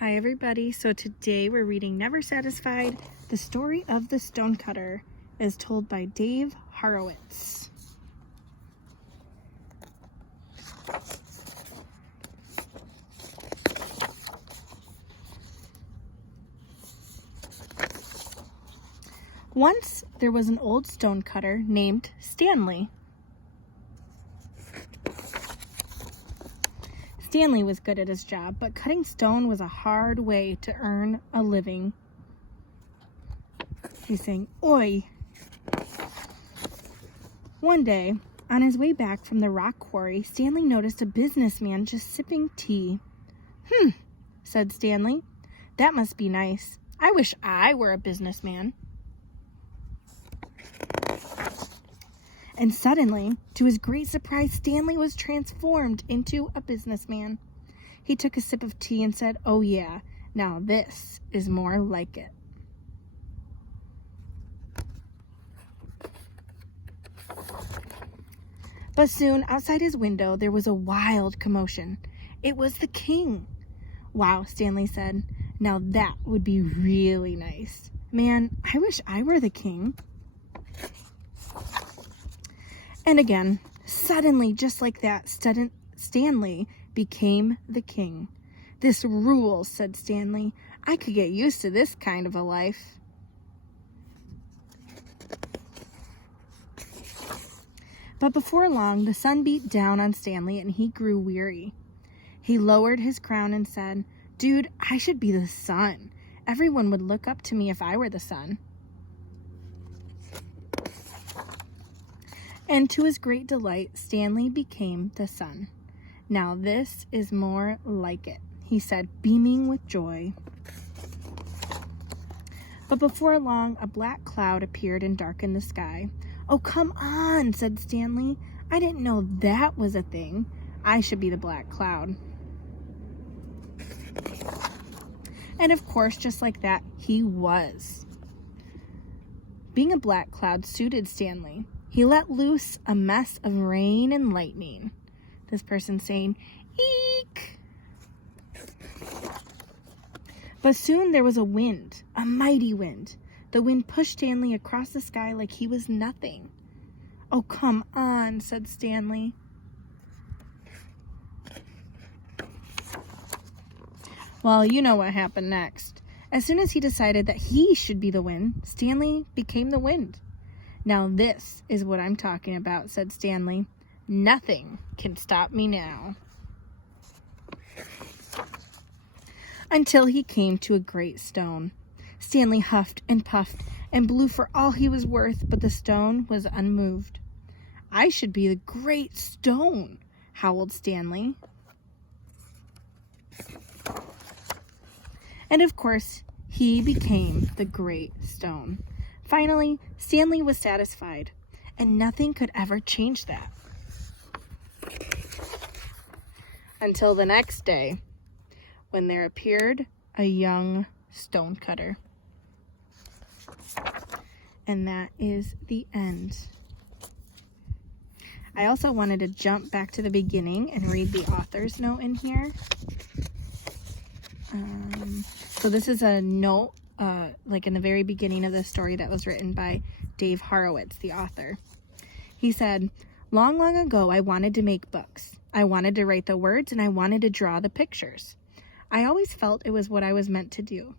Hi everybody, so today we're reading Never Satisfied, the story of the Stonecutter, as told by Dave Horowitz. Once there was an old stonecutter named Stanley. Stanley was good at his job, but cutting stone was a hard way to earn a living. He's saying, "Oi!" One day, on his way back from the rock quarry, Stanley noticed a businessman just sipping tea. Said Stanley. "That must be nice. I wish I were a businessman." And suddenly, to his great surprise, Stanley was transformed into a businessman. He took a sip of tea and said, "Oh yeah, now this is more like it." But soon, outside his window, there was a wild commotion. It was the king. "Wow," Stanley said. "Now that would be really nice. Man, I wish I were the king." And again, suddenly, just like that, Stanley became the king. "This rules," said Stanley. "I could get used to this kind of a life." But before long, the sun beat down on Stanley and he grew weary. He lowered his crown and said, "Dude, I should be the sun. Everyone would look up to me if I were the sun." And to his great delight, Stanley became the sun. "Now this is more like it," he said, beaming with joy. But before long, a black cloud appeared and darkened the sky. "Oh, come on," said Stanley. "I didn't know that was a thing. I should be the black cloud." And of course, just like that, he was. Being a black cloud suited Stanley. He let loose a mess of rain and lightning. This person saying, "Eek!" But soon there was a wind, a mighty wind. The wind pushed Stanley across the sky like he was nothing. "Oh, come on," said Stanley. Well, you know what happened next. As soon as he decided that he should be the wind, Stanley became the wind. "Now this is what I'm talking about," said Stanley. "Nothing can stop me now." Until he came to a great stone. Stanley huffed and puffed and blew for all he was worth, but the stone was unmoved. "I should be the great stone," howled Stanley. And of course, he became the great stone. Finally, Stanley was satisfied, and nothing could ever change that. Until the next day, when there appeared a young stonecutter. And that is the end. I also wanted to jump back to the beginning and read the author's note in here. So this is a note like in the very beginning of the story that was written by Dave Horowitz, the author. He said, "Long, long ago, I wanted to make books. I wanted to write the words and I wanted to draw the pictures. I always felt it was what I was meant to do.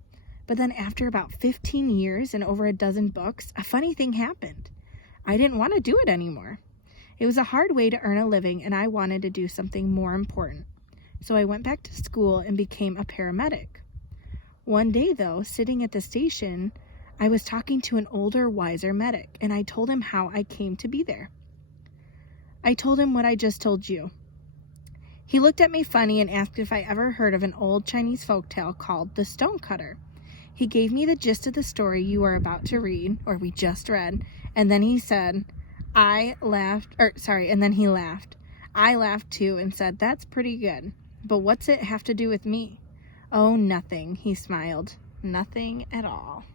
But then after about 15 years and over a dozen books, a funny thing happened. I didn't want to do it anymore. It was a hard way to earn a living and I wanted to do something more important. So I went back to school and became a paramedic. One day, though, sitting at the station, I was talking to an older, wiser medic, and I told him how I came to be there. I told him what I just told you. He looked at me funny and asked if I ever heard of an old Chinese folktale called The Stonecutter. He gave me the gist of the story you are about to read, or we just read, and then he said, and then he laughed. I laughed too and said, "That's pretty good. But what's it have to do with me?" "Oh, nothing," he smiled. "Nothing at all."